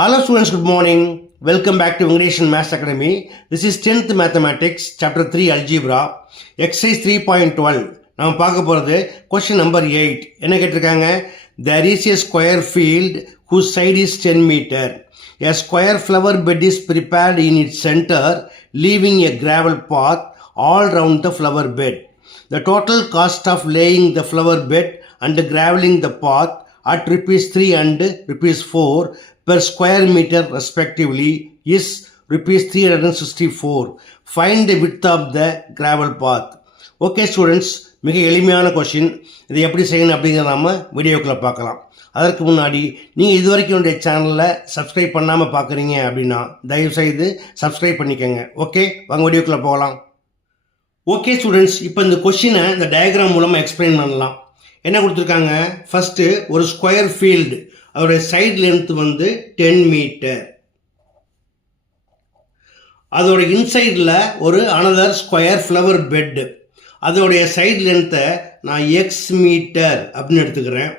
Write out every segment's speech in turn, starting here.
Hello students, good morning. Welcome back to English and Maths Academy. This is 10th Mathematics, Chapter 3 Algebra, Exercise 3.12. நாம் பார்க்க போகிறது question number 8. என்ன கேட்டிருக்காங்க? There is a square field whose side is 10 meter. A square flower bed is prepared in its center, leaving a gravel path all round the flower bed. The total cost of laying the flower bed and graveling the path at rupees 3 and rupees 4 per square meter respectively is rupees 364. Find the width of the gravel path. Okay students, மிக எளிமையான கொஷின். இதை எப்படி செய்யணும் அப்படிங்கிறத நம்ம வீடியோக்குள்ளே பார்க்கலாம். அதற்கு முன்னாடி நீங்கள் இதுவரைக்கும் என்னுடைய சேனலில் சப்ஸ்கிரைப் பண்ணாமல் பார்க்குறீங்க அப்படின்னா தயவுசெய்து சப்ஸ்கிரைப் பண்ணிக்கோங்க. ஓகே, வாங்க வீடியோக்குள்ளே போகலாம். ஓகே ஸ்டூடெண்ட்ஸ், இப்போ இந்த கொஷினை இந்த டயக்ராம் மூலமாக எக்ஸ்பிளைன் பண்ணலாம். என்ன கொடுத்துருக்காங்க? ஃபஸ்ட்டு ஒரு ஸ்கொயர் ஃபீல்டு, அதோடைய சைடு லென்த் வந்து 10 மீட்டர். அதோட இன்சைடில் ஒரு அனதர் ஸ்கொயர் ஃப்ளவர் பெட்டு, அதோடைய சைடு லென்த்தை நான் எக்ஸ் மீட்டர் அப்படின்னு எடுத்துக்கிறேன்.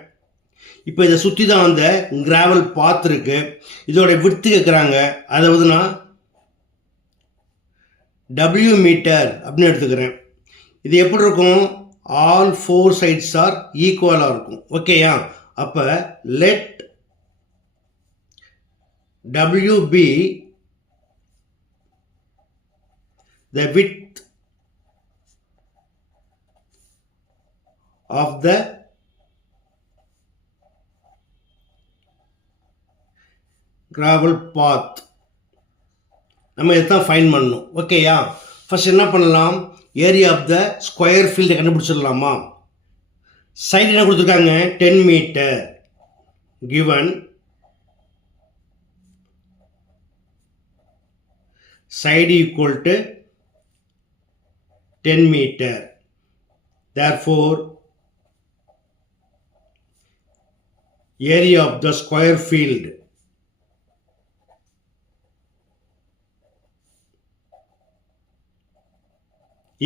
இப்போ இதை சுற்றி தான் அந்த கிராவல் பாத் இருக்கு. இதோட விட்த்து கேட்குறாங்க, அதாவது நான் டபிள்யூ மீட்டர் அப்படின்னு எடுத்துக்கிறேன். இது எப்படி இருக்கும்? ஆல் 4 sides ஆர் ஈக்குவலாக இருக்கும். ஓகேயா? அப்போ let W be the width of the gravel path. நம்ம இதைத்தான் ஃபைண்ட் பண்ணணும். ஓகேயா? ஃபர்ஸ்ட் என்ன பண்ணலாம்? ஏரியா ஆஃப் த ஸ்கொயர் ஃபீல்டை கண்டுபிடிச்சிடலாமா? சைடு என்ன கொடுத்துருக்காங்க? 10 metre. Given side equal to 10 meter. Therefore, area of the square field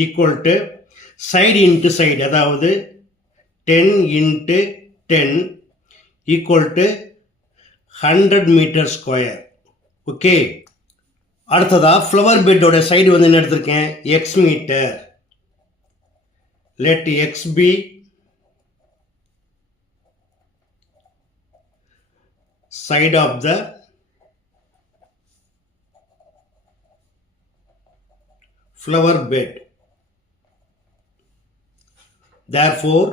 equal to side into side, அதாவது 10 into 10 equal to 100 meter square. Okay, அடுத்ததா ஃப்ளவர் பெட்டோட சைடு வந்து என்ன எடுத்திருக்கேன்? X metre. Let x be side of the flower bed. Therefore,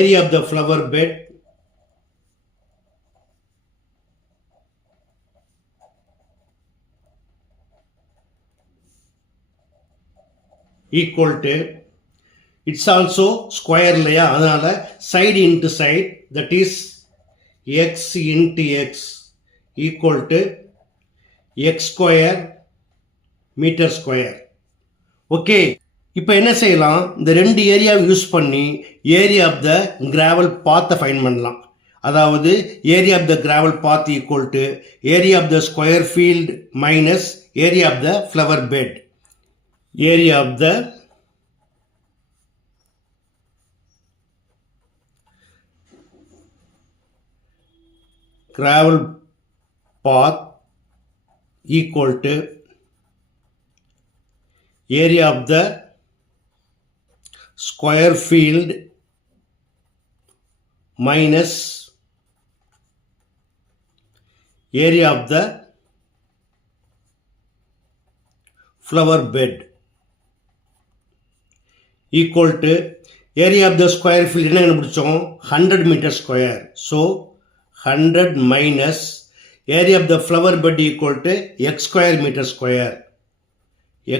area of the flower bed equal to, it's also square இல்லையா, அதனால side into side, that is x into x equal to x square meter square. Okay, இப்போ என்ன செய்யலாம்? இந்த ரெண்டு ஏரியாவை use பண்ணி area of the gravel பாத்தை ஃபைண்ட் பண்ணலாம். அதாவது area of the gravel path equal to area of the square field minus area of the flower bed. Area of the gravel path equal to area of the square field minus area of the flower bed equal to area of the square field என்ன கண்டுபிடிச்சோம்? 100 meter square. So 100 minus area of the flower bed equal to x square meter square.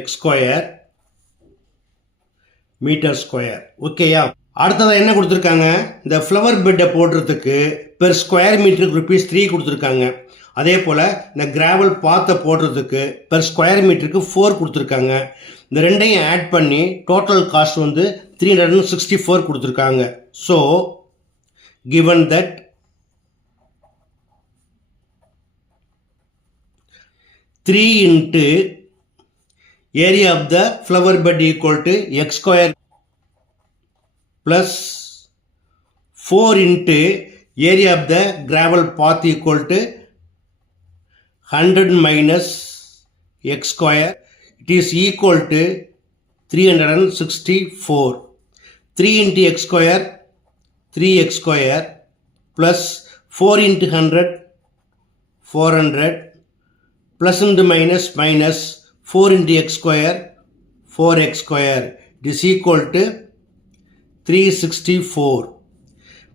x square meter square. ஓகேயா? அடுத்ததாக என்ன கொடுத்துருக்காங்க? இந்த ஃப்ளவர் பெட்டை போடுறதுக்கு per square மீட்டருக்கு rupees 3 கொடுத்துருக்காங்க. அதே போல் இந்த கிராவல் பாத்தை போடுறதுக்கு பெர் ஸ்கொயர் மீட்டருக்கு 4 கொடுத்துருக்காங்க. இந்த ரெண்டையும் ஆட் பண்ணி டோட்டல் காஸ்ட் வந்து 364 கொடுத்துருக்காங்க. So given that three into area of the flower bed equal to x square plus 4 into area of the gravel path equal to 100 minus x square. It is equal to 364. 3 into x square, 3x square plus 4 into 100, 400 plus into minus minus 4 into x square, 4x square. It is equal to 364.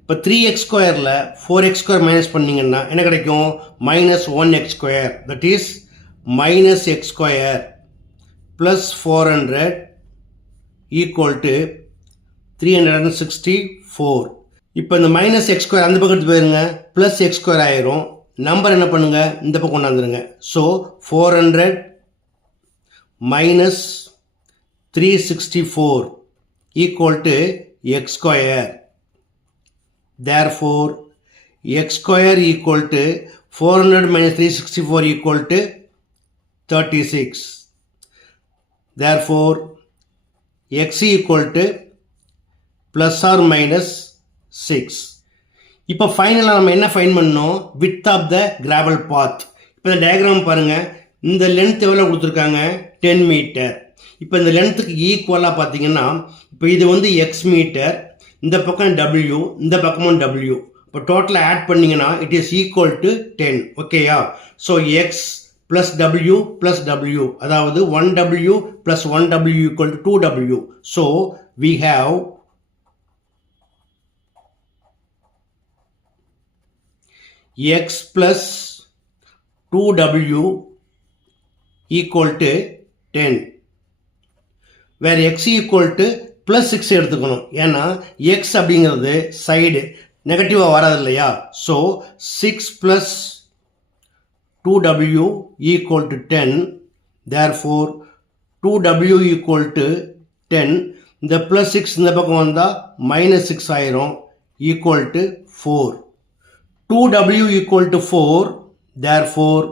இப்போ 3x ஸ்கொயரில் 4x square minus பண்ணிங்கன்னா என்ன கிடைக்கும்? Minus 1x square. That is minus x square plus 400 equal to 364. இப்போ இந்த minus x square அந்த பக்கத்து போயிருங்க, ப்ளஸ் x ஸ்கொயர் ஆயிரும். நம்பர் என்ன பண்ணுங்க? இந்த பக்கம் கொண்டாந்துருங்க. So 400 minus 364 equal to x square. Therefore, x square equal to 400 minus 364 equal to 36. Therefore, x equal to plus or minus 6. இப்போ ஃபைனலாக நம்ம என்ன ஃபைன் பண்ணோம்? width of the gravel path. இப்போ இந்த டயக்ராம் பாருங்கள். இந்த லென்த் எவ்வளோ கொடுத்துருக்காங்க? 10 மீட்டர். இப்போ இந்த லென்த்துக்கு ஈக்குவலாக பார்த்தீங்கன்னா இப்போ இது வந்து எக்ஸ் மீட்டர், இந்த பக்கம் டபிள்யூ, இந்த பக்கமும் டபிள்யூ. இப்போ டோட்டலாக ஆட் பண்ணிங்கன்னா இட் இஸ் ஈக்குவல் டு 10. ஓகேயா? So X plus W plus W, அதாவது 1w plus 1w equal to 2w. So we have X plus 2w equal to 10. வேறு எக்ஸ் ஈக்குவல் டு ப்ளஸ் 6 எடுத்துக்கணும். ஏன்னா எக்ஸ் அப்படிங்கிறது சைடு நெகட்டிவாக வராது இல்லையா? ஸோ 6 plus 2w equal to 10. Therefore 2w equal to 10. இந்த ப்ளஸ் 6 இந்த பக்கம் வந்தால் மைனஸ் 6 ஆயிரும், equal to 4. 2w equal to 4. Therefore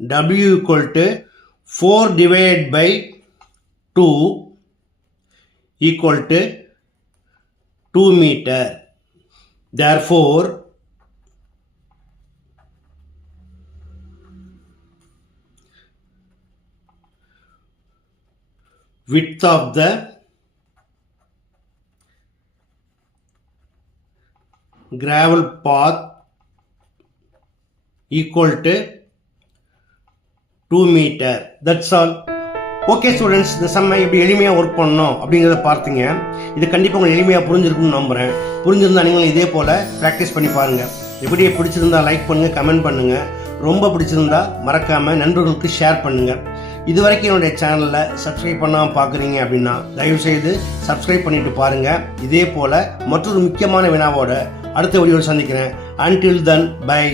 w equal to 4 divided by 2 equal to 2 meter. Therefore, width of the gravel path equal to 2 meter. That's all. Okay students, இந்த செம்மை எப்படி எளிமையாக ஒர்க் பண்ணணும் அப்படிங்கிறத பார்த்தீங்க. இது கண்டிப்பாக உங்களுக்கு எளிமையாக புரிஞ்சிருக்குன்னு நம்புகிறேன். புரிஞ்சிருந்தால் நீங்களும் இதே போல் ப்ராக்டிஸ் பண்ணி பாருங்கள். எப்படியே பிடிச்சிருந்தா லைக் பண்ணுங்கள், கமெண்ட் பண்ணுங்கள். ரொம்ப பிடிச்சிருந்தா மறக்காமல் நண்பர்களுக்கு ஷேர் பண்ணுங்கள். இது வரைக்கும் என்னுடைய சேனலில் சப்ஸ்கிரைப் பண்ணாமல் பார்க்குறீங்க அப்படின்னா தயவுசெய்து சப்ஸ்கிரைப் பண்ணிவிட்டு பாருங்கள். இதே போல் மற்றொரு முக்கியமான வினாவோட அடுத்த வீடியோவில் சந்திக்கிறேன். Until then, bye.